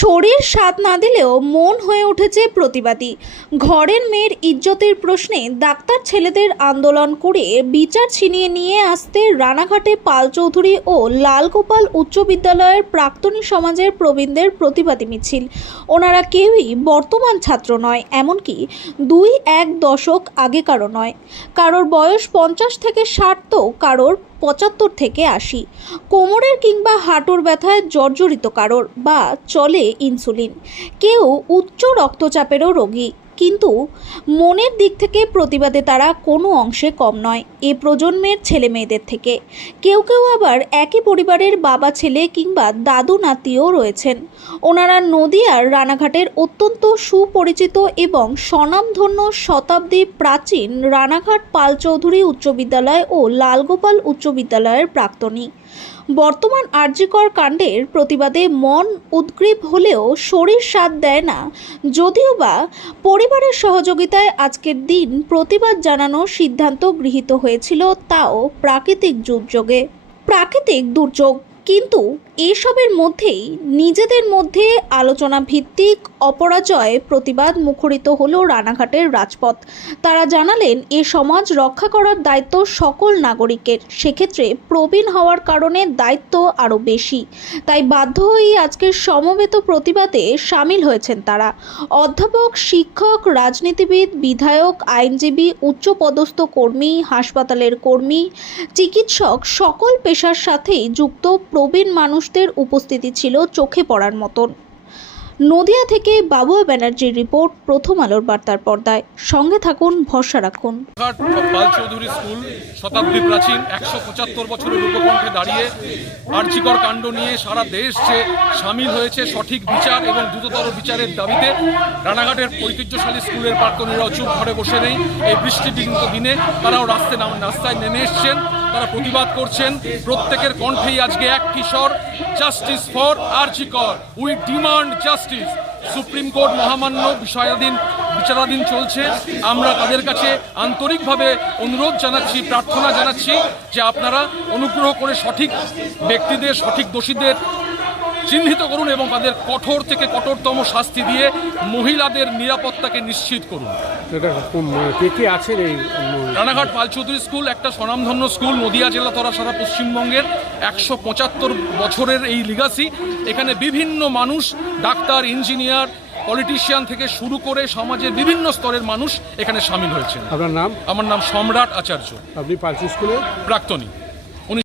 শরীর সাথ না দিলেও মন হয়ে উঠেছে প্রতিবাদী। ঘরের মেয়ের ইজ্জতের প্রশ্নে ডাক্তার ছেলেদের আন্দোলন করে বিচার ছিনিয়ে নিয়ে আসতে রানাঘাটে পাল চৌধুরী ও লালগোপাল উচ্চ বিদ্যালয়ের প্রাক্তনী সমাজের প্রবীণদের প্রতিবাদী মিছিল। ওনারা কেউই বর্তমান ছাত্র নয়, এমনকি 2-1 দশক আগেকারও নয়। কারোর বয়স 50 থেকে 60 তো কারোর 75 থেকে 80। কোমরের কিংবা হাঁটুর ব্যথায় জর্জরিত কারোর, বা চলে ইনসুলিন। কেউ উচ্চ রক্তচাপেরও রোগী। কিন্তু মনের দিক থেকে প্রতিবাদে তারা কোনো অংশে কম নয় এ প্রজন্মের ছেলে মেয়েদের থেকে। কেউ কেউ আবার একই পরিবারের বাবা ছেলে কিংবা দাদু নাতিও রয়েছেন। ওনারা নদিয়ার রানাঘাটের অত্যন্ত সুপরিচিত এবং স্বনামধন্য শতাব্দী প্রাচীন রানাঘাট পাল চৌধুরী উচ্চ বিদ্যালয় ও লালগোপাল উচ্চ বিদ্যালয়ের প্রাক্তনী। বর্তমান আরজিকর কাণ্ডের প্রতিবাদে মন উদ্গ্রীব হলেও শরীর সাথ দেয় না। যদিও বা পরিবারের সহযোগিতায় আজকের দিন প্রতিবাদ জানানোর সিদ্ধান্ত গৃহীত হয়েছিল, তাও প্রাকৃতিক দুর্যোগ। কিন্তু এসবের মধ্যেই নিজেদের মধ্যে আলোচনা ভিত্তিক অপরাজয় প্রতিবাদ মুখরিত হলো রানাঘাটের রাজপথ। তারা জানালেন, এ সমাজ রক্ষা করার দায়িত্ব সকল নাগরিকের, সেক্ষেত্রে প্রবীণ হওয়ার কারণে দায়িত্ব আরও বেশি। তাই বাধ্য হয়েই আজকের সমবেত প্রতিবাদে সামিল হয়েছেন তারা। অধ্যাপক, শিক্ষক, রাজনীতিবিদ, বিধায়ক, আইনজীবী, উচ্চপদস্থ কর্মী, হাসপাতালের কর্মী, চিকিৎসক, সকল পেশার সাথেই যুক্ত প্রবীণ মানুষদের উপস্থিতি ছিল চোখে পড়ার মতন। নদিয়া থেকে বাবুয়া ব্যানার্জির রিপোর্ট, প্রথম আলোর বার্তার পর্দায়। সঙ্গে থাকুন, ভরসা রাখুন। পাল চৌধুরী স্কুল শতাব্দী প্রাচীন 175 বছরের উপকণ্ঠে দাঁড়িয়ে আরজিকর কাণ্ড নিয়ে সারা দেশ যে সামিল হয়েছে সঠিক বিচার এবং দ্রুততর বিচারের দাবিতে। রানাঘাটের ঐতিহ্যশালী স্কুলের প্রাক্তনীরাও চুপ ঘরে বসে নেই। এই বৃষ্টিবিঘ্নিত দিনে তারাও রাস্তায় নেমে এসছেন, তারা প্রতিবাদ করছেন। প্রত্যেকের কণ্ঠেই আজকে এক কিশোর, justice for RG Kar, we demand justice. Supreme court মহামান্য বিচারাধীন চলছে। আমরা তাদের কাছে আন্তরিকভাবে অনুরোধ জানাচ্ছি, প্রার্থনা জানাচ্ছি যে আপনারা অনুগ্রহ করে সঠিক ব্যক্তিদের, সঠিক দোষীদের চিহ্নিত করুন এবং তাদের কঠোর থেকে কঠোরতম শাস্তি দিয়ে মহিলাদের নিরাপত্তাকে নিশ্চিত করুন। রানাঘাট পাল চৌধুরী স্কুল একটা স্বনামধন্য স্কুল, নদিয়া জেলা তথা সারা পশ্চিমবঙ্গের 175 বছরের এই লিগাসি। এখানে বিভিন্ন মানুষ, ডাক্তার, ইঞ্জিনিয়ার, পলিটিশিয়ান থেকে শুরু করে সমাজের বিভিন্ন স্তরের মানুষ এখানে সামিল হয়েছেন। আপনার নাম? আমার নাম সম্রাট আচার্য। আপনি পাল স্কুলের প্রাক্তনী।